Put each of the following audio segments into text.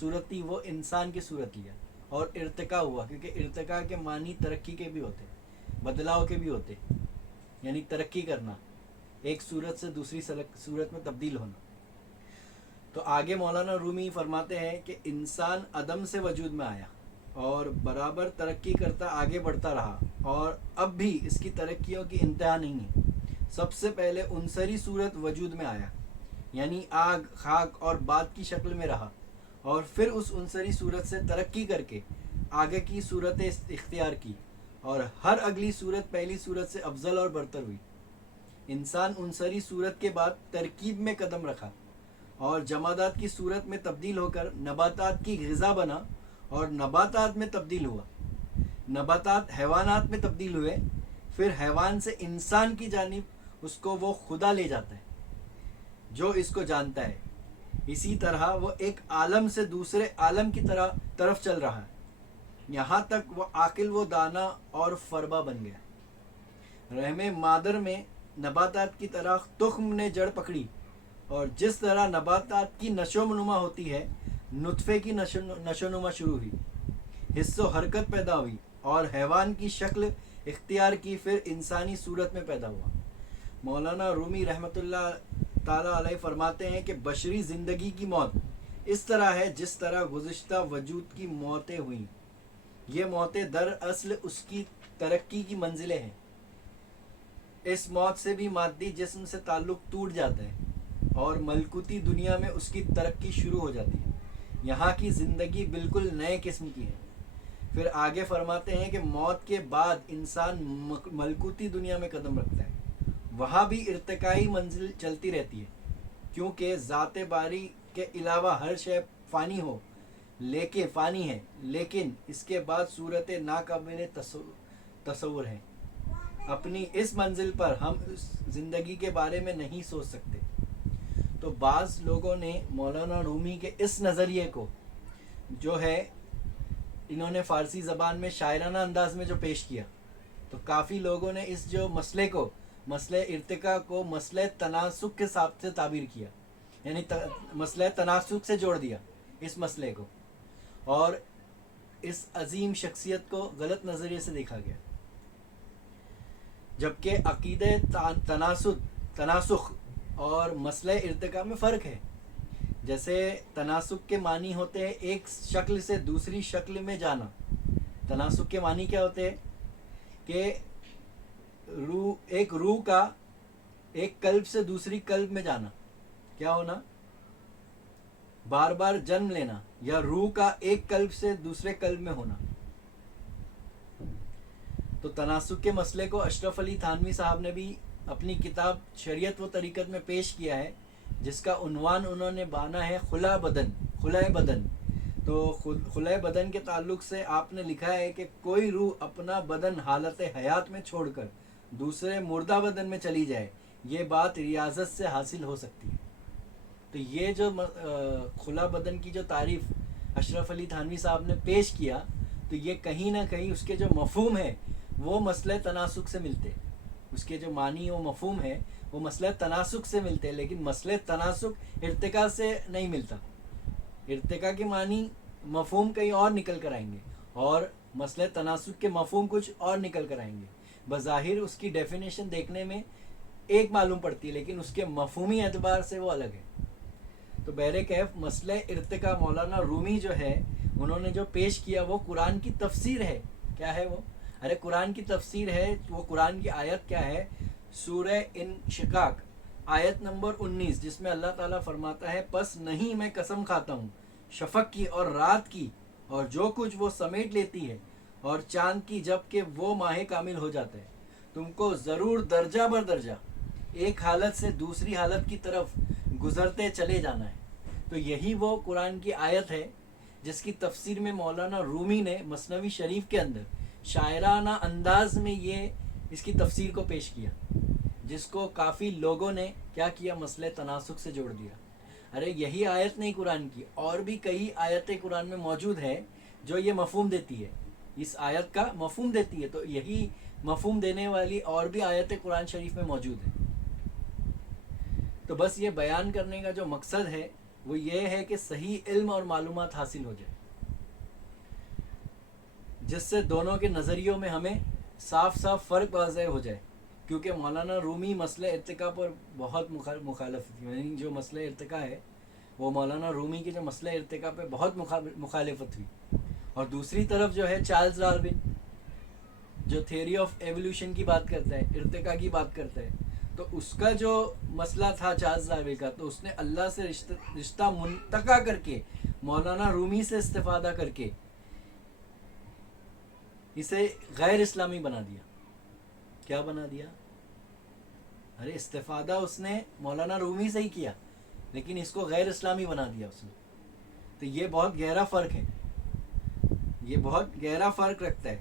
صورت تھی وہ انسان کی صورت لیا اور ارتقا ہوا، کیونکہ ارتقا کے معنی ترقی کے بھی ہوتے، بدلاؤ کے بھی ہوتے، یعنی ترقی کرنا، ایک صورت سے دوسری صورت میں تبدیل ہونا۔ تو آگے مولانا رومی فرماتے ہیں کہ انسان عدم سے وجود میں آیا اور برابر ترقی کرتا آگے بڑھتا رہا، اور اب بھی اس کی ترقیوں کی انتہا نہیں ہے۔ سب سے پہلے عنصری صورت وجود میں آیا، یعنی آگ، خاک اور بات کی شکل میں رہا، اور پھر اس عنصری صورت سے ترقی کر کے آگے کی صورت اختیار کی، اور ہر اگلی صورت پہلی صورت سے افضل اور برتر ہوئی۔ انسان عنصری صورت کے بعد ترکیب میں قدم رکھا اور جمادات کی صورت میں تبدیل ہو کر نباتات کی غذا بنا، اور نباتات میں تبدیل ہوا، نباتات حیوانات میں تبدیل ہوئے، پھر حیوان سے انسان کی جانب اس کو وہ خدا لے جاتا ہے جو اس کو جانتا ہے۔ اسی طرح وہ ایک عالم سے دوسرے عالم کی طرف چل رہا ہے، یہاں تک وہ عاقل و دانا اور فربا بن گیا۔ رحم مادر میں نباتات کی طرح تخم نے جڑ پکڑی، اور جس طرح نباتات کی نشو و نما ہوتی ہے، نطفے کی نشو و نما شروع ہوئی، حس و حرکت پیدا ہوئی، اور حیوان کی شکل اختیار کی، پھر انسانی صورت میں پیدا ہوا۔ مولانا رومی رحمۃ اللہ تعالیٰ علیہ فرماتے ہیں کہ بشری زندگی کی موت اس طرح ہے جس طرح گزشتہ وجود کی موتیں ہوئیں۔ یہ موتیں دراصل اس کی ترقی کی منزلیں ہیں۔ اس موت سے بھی مادی جسم سے تعلق ٹوٹ جاتا ہے اور ملکوتی دنیا میں اس کی ترقی شروع ہو جاتی ہے۔ یہاں کی زندگی بالکل نئے قسم کی ہے۔ پھر آگے فرماتے ہیں کہ موت کے بعد انسان ملکوتی دنیا میں قدم رکھتا ہے، وہاں بھی ارتقائی منزل چلتی رہتی ہے، کیونکہ ذات باری کے علاوہ ہر شے فانی ہے، لیکن اس کے بعد صورت ناقابل تصور ہے۔ اپنی اس منزل پر ہم اس زندگی کے بارے میں نہیں سوچ سکتے۔ تو بعض لوگوں نے مولانا رومی کے اس نظریے کو جو ہے انہوں نے فارسی زبان میں شاعرانہ انداز میں جو پیش کیا، تو کافی لوگوں نے اس جو مسئلہ ارتقاء کو مسئلہ تناسق کے ساتھ سے تعبیر کیا، یعنی مسئلہ تناسق سے جوڑ دیا اس مسئلے کو، اور اس عظیم شخصیت کو غلط نظریے سے دیکھا گیا۔ جبکہ عقیدہ تناسخ اور مسئلہ ارتقاء میں فرق ہے۔ جیسے تناسخ کے معنی ہوتے ہیں ایک شکل سے دوسری شکل میں جانا۔ تناسخ کے معنی کیا ہوتے ہیں کہ ایک روح کا ایک قلب سے دوسری قلب میں جانا، کیا ہونا؟ بار بار جنم لینا، یا روح کا ایک قلب سے دوسرے قلب میں ہونا۔ تو تناسخ کے مسئلے کو اشرف علی تھانوی صاحب نے بھی اپنی کتاب شریعت و طریقت میں پیش کیا ہے، جس کا عنوان انہوں نے بانا ہے خلع بدن۔ تو خلع بدن کے تعلق سے آپ نے لکھا ہے کہ کوئی روح اپنا بدن حالت حیات میں چھوڑ کر دوسرے مردہ بدن میں چلی جائے، یہ بات ریاضت سے حاصل ہو سکتی ہے۔ تو یہ جو خلع بدن کی جو تعریف اشرف علی تھانوی صاحب نے پیش کیا، تو یہ کہیں نہ کہیں اس کے جو مفہوم ہے وہ مسئلہ تناسخ سے ملتے، اس کے جو معنی و مفہوم ہے وہ مسئلہ تناسخ سے ملتے، لیکن مسئلہ تناسخ ارتقاء سے نہیں ملتا۔ ارتقاء کے معنی مفہوم کہیں اور نکل کر آئیں گے، اور مسئلہ تناسخ کے مفہوم کچھ اور نکل کر آئیں گے۔ بظاہر اس کی ڈیفینیشن دیکھنے میں ایک معلوم پڑتی ہے، لیکن اس کے مفہومی اعتبار سے وہ الگ ہے۔ تو بہرکیف مسئلہ ارتقاء مولانا رومی جو ہے انہوں نے جو پیش کیا وہ قرآن کی تفسیر ہے۔ کیا ہے وہ؟ ارے قرآن کی تفسیر ہے۔ وہ قرآن کی آیت کیا ہے؟ سورہ انشقاق آیت نمبر 19، جس میں اللہ تعالیٰ فرماتا ہے پس نہیں میں قسم کھاتا ہوں شفق کی اور رات کی اور جو کچھ وہ سمیٹ لیتی ہے، اور چاند کی جب کہ وہ ماہ کامل ہو جاتا ہے، تم کو ضرور درجہ بر درجہ ایک حالت سے دوسری حالت کی طرف گزرتے چلے جانا ہے۔ تو یہی وہ قرآن کی آیت ہے جس کی تفسیر میں مولانا رومی نے مثنوی شریف کے اندر شاعرانہ انداز میں اس کی تفسیر کو پیش کیا، جس کو کافی لوگوں نے کیا کیا؟ مسئلہ تناسخ سے جوڑ دیا۔ ارے یہی آیت نہیں قرآن کی، اور بھی کئی آیتیں قرآن میں موجود ہے جو یہ مفہوم دیتی ہے، اس آیت کا مفہوم دیتی ہے۔ تو یہی مفہوم دینے والی اور بھی آیتیں قرآن شریف میں موجود ہیں۔ تو بس یہ بیان کرنے کا جو مقصد ہے وہ یہ ہے کہ صحیح علم اور معلومات حاصل ہو جائے، جس سے دونوں کے نظریوں میں ہمیں صاف صاف فرق واضح ہو جائے. کیونکہ مولانا رومی مسئلہ ارتقاء پر بہت مخالفت ہوئی، یعنی جو مسئلہ ارتقاء ہے وہ مولانا رومی کے جو مسئلہ ارتقاء پہ بہت مخالفت ہوئی. اور دوسری طرف جو ہے چارلز ڈارون جو تھیوری آف ایولیوشن کی بات کرتا ہے، ارتقاء کی بات کرتا ہے، تو اس کا جو مسئلہ تھا چارلز ڈارون کا، تو اس نے اللہ سے رشتہ منتقع کر کے مولانا رومی سے استفادہ کر کے اسے غیر اسلامی بنا دیا. کیا بنا دیا؟ ارے استفادہ اس نے مولانا رومی سے ہی کیا، لیکن اس کو غیر اسلامی بنا دیا اس نے. تو یہ بہت گہرا فرق ہے، یہ بہت گہرا فرق رکھتا ہے.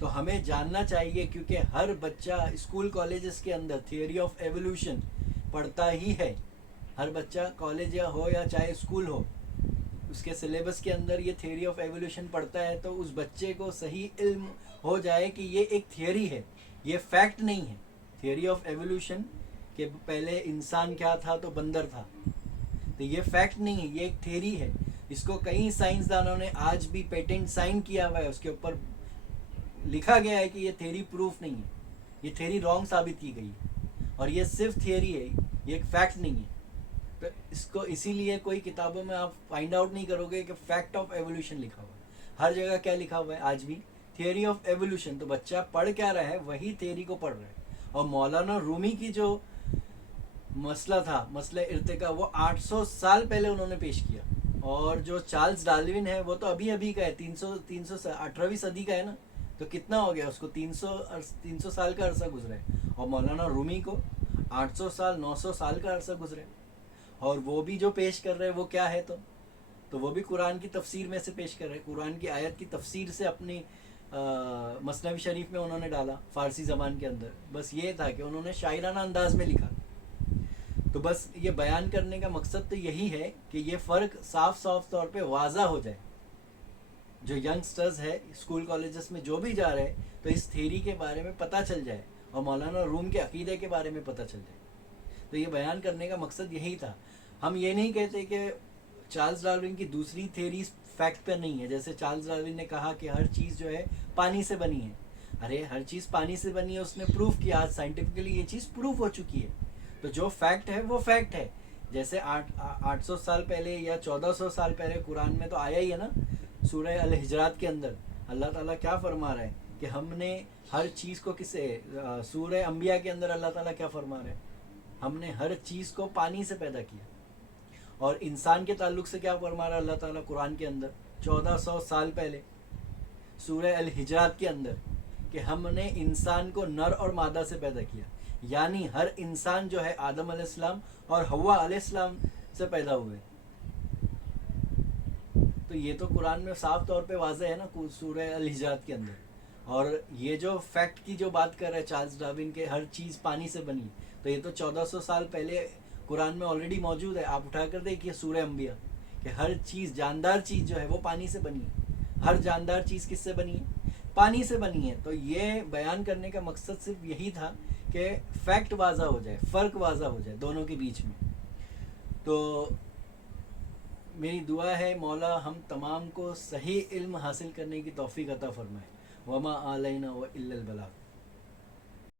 تو ہمیں جاننا چاہیے، کیونکہ ہر بچہ اسکول کالجز کے اندر تھیوری آف ایولیوشن پڑھتا ہی ہے. ہر بچہ کالج یا ہو یا چاہے اسکول ہو، اس کے سلیبس کے اندر یہ تھیوری آف ایولیوشن پڑھتا ہے. تو اس بچے کو صحیح علم ہو جائے کہ یہ ایک تھیوری ہے، یہ فیکٹ نہیں ہے. تھیوری آف ایولیوشن کہ پہلے انسان کیا تھا تو بندر تھا، تو یہ فیکٹ نہیں ہے، یہ ایک تھیوری ہے. اس کو کئی سائنسدانوں نے آج بھی پیٹنٹ سائن کیا ہوا ہے، اس کے اوپر لکھا گیا ہے کہ یہ تھیوری پروف نہیں ہے، یہ تھیوری رانگ ثابت کی گئی ہے، اور یہ صرف تھیوری ہے، یہ ایک فیکٹ نہیں ہے. تو اس کو اسی لیے کوئی کتابوں میں آپ فائنڈ آؤٹ نہیں کرو گے کہ فیکٹ آف ایولیوشن لکھا ہوا ہے. ہر جگہ کیا لکھا ہوا ہے آج بھی؟ Theory of evolution. تو بچہ پڑھ کیا رہا ہے؟ وہی تھیوری کو پڑھ رہا ہے. اور مولانا رومی کی جو مسئلہ تھا، مسئلہ ارتقاء، وہ 800 سال پہلے انہوں نے پیش کیا. اور جو چارلز ڈارون ہے وہ تو ابھی کا ہے، 300 18ویں صدی کا ہے نا. تو کتنا ہو گیا اس کو؟ 300 سال کا عرصہ گزرا ہے. اور مولانا رومی کو 800 سال 900 سال کا عرصہ گزرا ہے. اور وہ بھی جو پیش کر رہے ہیں وہ کیا ہے؟ تو وہ بھی قرآن کی تفسیر میں سے پیش کر رہے ہیں. قرآن کی آیت کی تفسیر سے اپنی مثنوی شریف میں انہوں نے ڈالا فارسی زبان کے اندر. بس یہ تھا کہ انہوں نے شاعرانہ انداز میں لکھا. تو بس یہ بیان کرنے کا مقصد تو یہی ہے کہ یہ فرق صاف صاف طور پہ واضح ہو جائے. جو ینگسٹرز ہے اسکول کالجز میں جو بھی جا رہے ہیں، تو اس تھیوری کے بارے میں پتہ چل جائے اور مولانا روم کے عقیدے کے بارے میں پتہ چل جائے. تو یہ بیان کرنے کا مقصد یہی تھا. ہم یہ نہیں کہتے کہ چارلز ڈارون کی دوسری تھیوریز فیکٹ پہ نہیں ہے. جیسے چارلز ڈارون نے کہا کہ ہر چیز جو ہے پانی سے بنی ہے. ارے ہر چیز پانی سے بنی ہے، اس نے پروف کیا، آج سائنٹیفکلی یہ چیز پروف ہو چکی ہے. تو جو فیکٹ ہے وہ فیکٹ ہے. جیسے 800 سال پہلے یا 1400 سال پہلے قرآن میں تو آیا ہی ہے نا، سورہ الحجرات کے اندر اللہ تعالیٰ کیا فرما رہا ہے کہ ہم نے ہر چیز کو سورہ انبیاء کے اندر اللہ تعالیٰ کیا فرما رہا ہے؟ ہم نے ہر چیز کو پانی سے پیدا کیا. اور انسان کے تعلق سے کیا فرما رہا ہے اللہ تعالیٰ قرآن کے اندر 1400 سال پہلے سورہ الحجرات کے اندر کہ ہم نے انسان کو نر اور مادہ سے پیدا کیا. یعنی ہر انسان جو ہے آدم علیہ السلام اور حوا علیہ السلام سے پیدا ہوئے. تو یہ تو قرآن میں صاف طور پہ واضح ہے نا سورہ الحجرات کے اندر. اور یہ جو فیکٹ کی جو بات کر رہا ہے چارلز ڈارون کہ ہر چیز پانی سے بنی، تو یہ تو 1400 سال پہلے قرآن میں آلریڈی موجود ہے. آپ اٹھا کر دیکھیے سورہ انبیاء کہ ہر چیز جاندار چیز جو ہے وہ پانی سے بنی ہے. ہر جاندار چیز کس سے بنی ہے؟ پانی سے بنی ہے. تو یہ بیان کرنے کا مقصد صرف یہی تھا کہ فیکٹ واضح ہو جائے، فرق واضح ہو جائے دونوں کے بیچ میں. تو میری دعا ہے مولا ہم تمام کو صحیح علم حاصل کرنے کی توفیق عطا فرمائے. وما علینا و الا البلاغ.